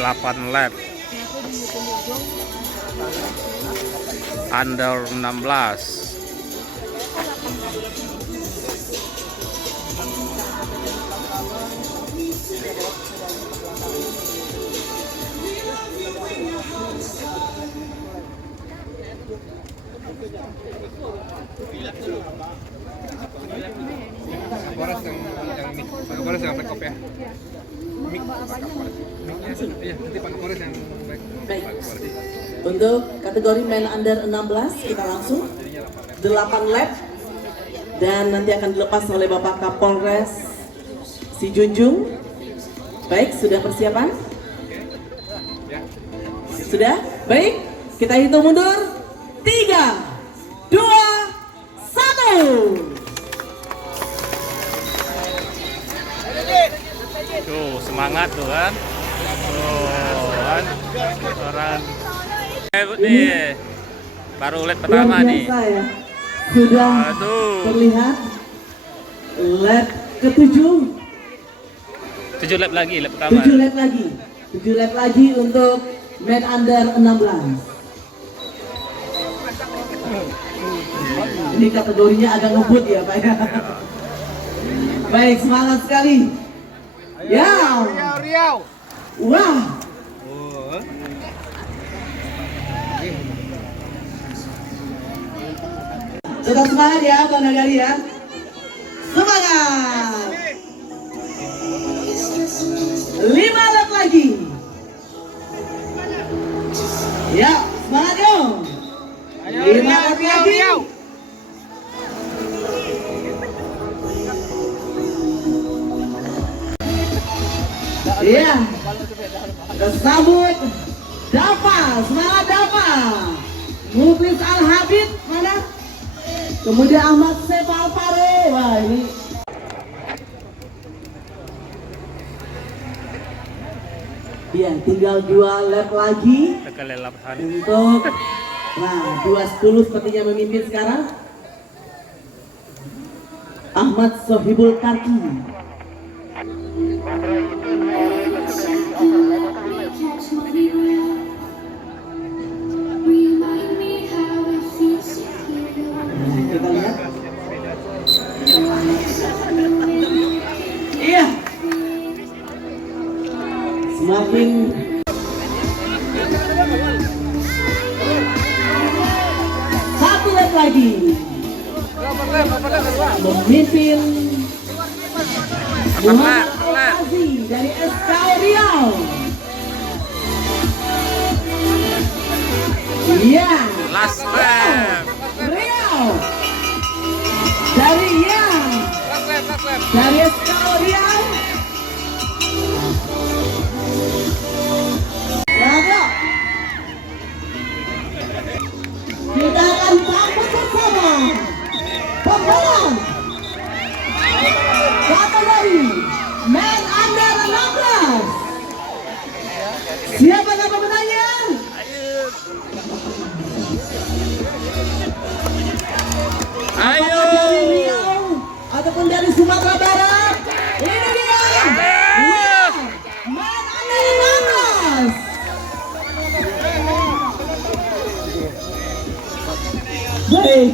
8 lap under 16. Pak Kapolres yang backup ya. Iya, nanti Pak Kapolres yang backup. Untuk kategori men under 16 kita langsung 8 lap dan nanti akan dilepas oleh Bapak Kapolres si Junjung. Baik, sudah persiapan? Sudah? Baik, kita hitung mundur. 3, 2, 1. Tuh semangat tuh kan. Tuh kan orang nih baru lap pertama nih. Ya. Sudah terlihat lap ke-7. 7 lap lagi lap pertama. 7 lap lagi. 7 lap lagi untuk men under 16. Ini kategorinya agak ngebut ya Pak ya. Baik, semangat sekali. Ya. Riau. Wah. Tetap semangat ya Bang Nagari ya. Semangat. 5 lap lagi. Ya, semangat dong. 5 lap lagi. Iya. Tersambut Dava, semangat Dava. Muklis Al-Habib mana? Kemudian Ahmad Sepal Pare. Wah ini. Iya, tinggal 2 lap lagi untuk nah 2:10 sepertinya memimpin sekarang. Ahmad Sohibul Karki. Kita lihat. Iya. Semakin satu lap lagi. Memimpin Muhammad Al-Aziz dari SK Riau. Iya. Last lap. Riau. Dari dari SK Riau. Bravo. Kita akan sambut bersama pembalap kategori men under 16. Siapa nama pemenangnya? Ayo. Dari Riau ataupun dari Sumatera Barat. Ini dia. Men under 16. Baik.